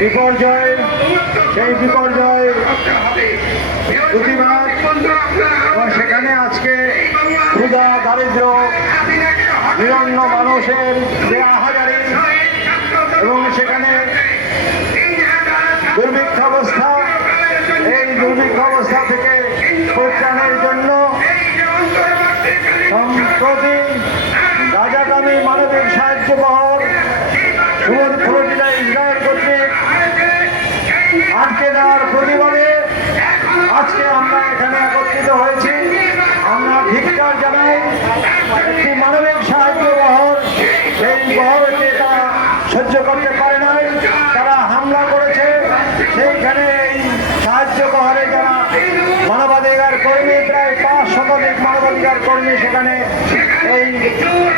বিপর্যয়, সেই বিপর্যয় প্রতিবাদ সেখানে আজকে ক্ষুধা, দারিদ্র, নিরন্ন মানুষের যে আহাজারি এবং সেখানে দুর্ভিক্ষ অবস্থা, এই দুর্ভিক্ষ অবস্থা থেকে পরিত্রাণের জন্য সম্প্রতি রাজাগামী মানবিক সাহায্য বহর সমুদ্র জেলা ইসরায়েল দেওয়ার প্রতিবাদে আজকে আমরা এখানে একত্রিত হয়েছি। আমরা ধিক্কার জানাই একটি মানবিক সাহায্য বহর। সেই বহরকে তারা সহ্য করতে পারে নাই, তারা হামলা করেছে, সেইখানে এই সাহায্য বহরে যারা মানবাধিকার কর্মী, প্রায় পাঁচ শতাধিক মানবাধিকার কর্মী সেখানে এই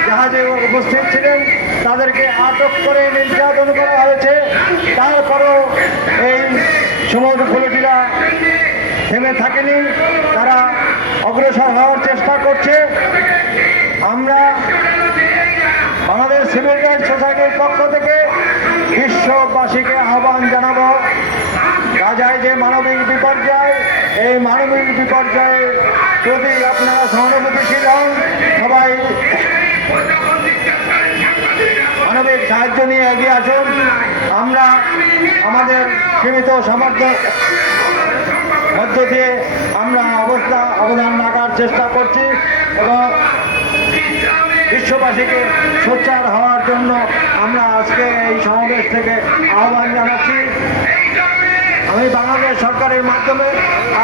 জাহাজে উপস্থিত ছিলেন। তাদেরকে আটক করে নির্যাতন করা হয়েছে তারপরও এই সমুদ্র ফুলটিরা থেমে থাকেনি। তারা অগ্রসর হওয়ার চেষ্টা করছে। আমরা বাংলাদেশ সিভিল রাইটস সোসাইটির পক্ষ থেকে বিশ্ববাসীকে আহ্বান জানাব গাজায় যে মানবিক বিপর্যয়, এই মানবিক বিপর্যয়ে যদি আপনারা সহানুভূতিশীল হন, সবাই সাহায্য নিয়ে এগিয়ে আসুন। আমরা আমাদের সীমিত সামর্থ্য মধ্য দিয়ে আমরা অবস্থা অবদান রাখার চেষ্টা করছি এবং বিশ্ববাসীকে সোচ্চার হওয়ার জন্য আমরা আজকে এই সমাবেশ থেকে আহ্বান জানাচ্ছি। আমি বাংলাদেশ সরকারের মাধ্যমে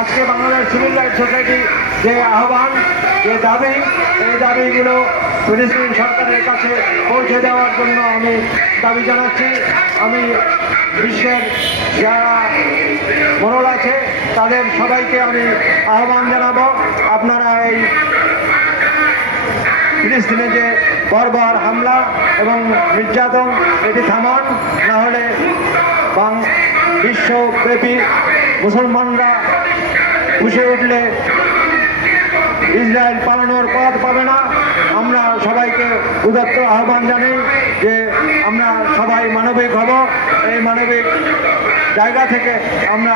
আজকে বাংলাদেশ সিভিল রাইটস সোসাইটি যে আহ্বান, যে দাবি, এই দাবিগুলো ফিলিস্তিন সরকারের কাছে পৌঁছে দেওয়ার জন্য আমি দাবি জানাচ্ছি। আমি বিশ্বের যারা মরল আছে, তাদের সবাইকে আমি আহ্বান জানাব। আপনারা এই ফিলিস্তিনে যে বর্বর হামলা এবং নির্যাতন, এটি থামান। না হলে বিশ্বব্যাপী মুসলমানরা উঠে উঠলে ইসরায়েল পালানোর পথ সবাইকে উদাত্ত আহ্বান জানাই যে আমরা সবাই মানবিক হব। এই মানবিক জায়গা থেকে আমরা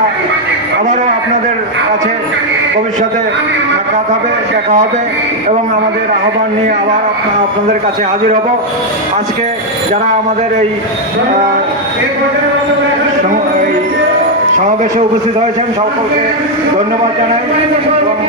আবারও আপনাদের কাছে ভবিষ্যতে সাক্ষাৎ হবে, দেখা হবে এবং আমাদের আহ্বান নিয়ে আবার আপনাদের কাছে হাজির হব। আজকে যারা আমাদের এই সম- এই সমাবেশে উপস্থিত হয়েছেন, সকলকে ধন্যবাদ জানাই